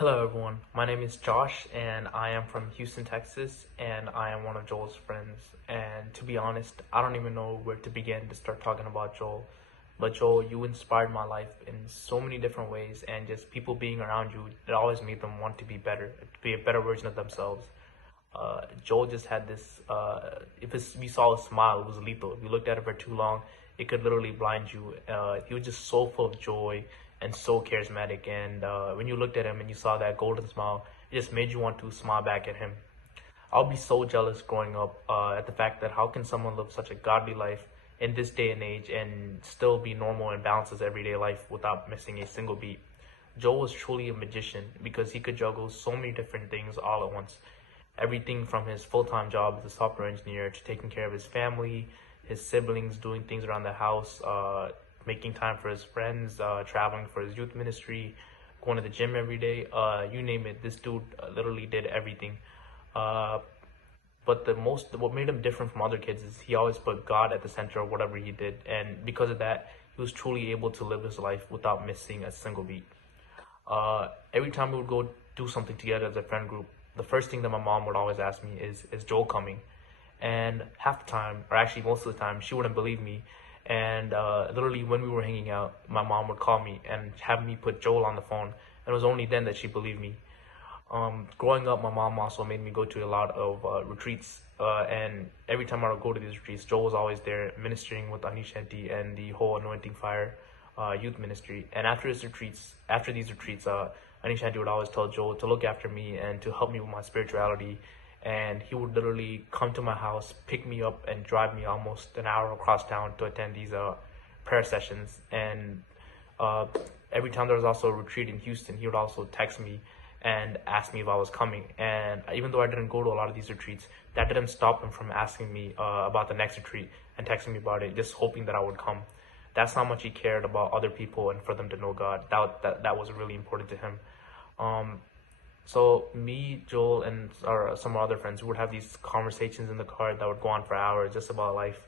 Hello everyone, my name is Josh and I am from Houston, Texas, and I am one of Joel's friends. And to be honest, I don't even know where to begin to start talking about Joel. But Joel, you inspired my life in so many different ways, and just people being around you, it always made them want to be better, to be a better version of themselves. Joel just had this, if we saw a smile, it was lethal. If you looked at it for too long, it could literally blind you. He was just so full of joy and so charismatic. And when you looked at him and you saw that golden smile, it just made you want to smile back at him. I'll be so jealous growing up at the fact that how can someone live such a godly life in this day and age and still be normal and balance his everyday life without missing a single beat. Joel was truly a magician because he could juggle so many different things all at once. Everything from his full-time job as a software engineer to taking care of his family, his siblings, doing things around the house, making time for his friends, traveling for his youth ministry, going to the gym every day, you name it. This dude literally did everything. But what made him different from other kids is he always put God at the center of whatever he did. And because of that, he was truly able to live his life without missing a single beat. Every time we would go do something together as a friend group, the first thing that my mom would always ask me is Joel coming? And half the time, or actually most of the time, she wouldn't believe me. And literally when we were hanging out, my mom would call me and have me put Joel on the phone. And it was only then that she believed me. Growing up, my mom also made me go to a lot of retreats. And every time I would go to these retreats, Joel was always there ministering with Anishanti and the whole Anointing Fire youth ministry. And after these retreats, Anishanti would always tell Joel to look after me and to help me with my spirituality. And he would literally come to my house, pick me up, and drive me almost an hour across town to attend these prayer sessions. And every time there was also a retreat in Houston, he would also text me and ask me if I was coming. And even though I didn't go to a lot of these retreats, that didn't stop him from asking me about the next retreat and texting me about it, just hoping that I would come. That's how much he cared about other people and for them to know God. That was really important to him. So me, Joel, and some other friends would have these conversations in the car that would go on for hours just about life.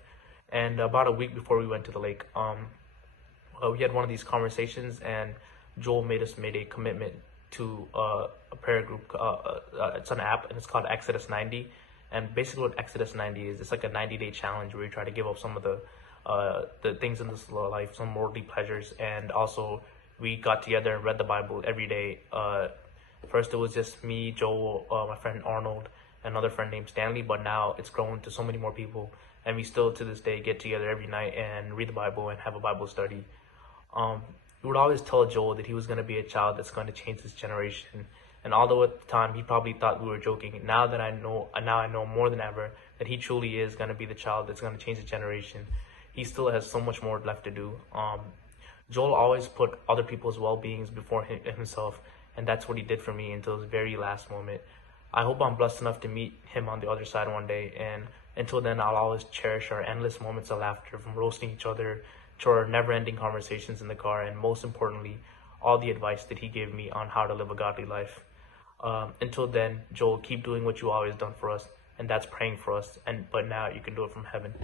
And about a week before we went to the lake, we had one of these conversations, and Joel made a commitment to a prayer group. It's an app, and it's called Exodus 90. And basically what Exodus 90 is, it's like a 90-day challenge where you try to give up some of the things in this life, some worldly pleasures. And also we got together and read the Bible every day. First it was just me, Joel, my friend Arnold, and another friend named Stanley, but now it's grown to so many more people, and we still to this day get together every night and read the Bible and have a Bible study. We would always tell Joel that he was going to be a child that's going to change this generation, and although at the time he probably thought we were joking, now I know more than ever that he truly is going to be the child that's going to change the generation. He still has so much more left to do. Joel always put other people's well-beings before himself, and that's what he did for me until his very last moment. I hope I'm blessed enough to meet him on the other side one day, and until then, I'll always cherish our endless moments of laughter, from roasting each other to our never-ending conversations in the car, and most importantly, all the advice that he gave me on how to live a godly life. Until then, Joel, keep doing what you always done for us, and that's praying for us. But now you can do it from heaven.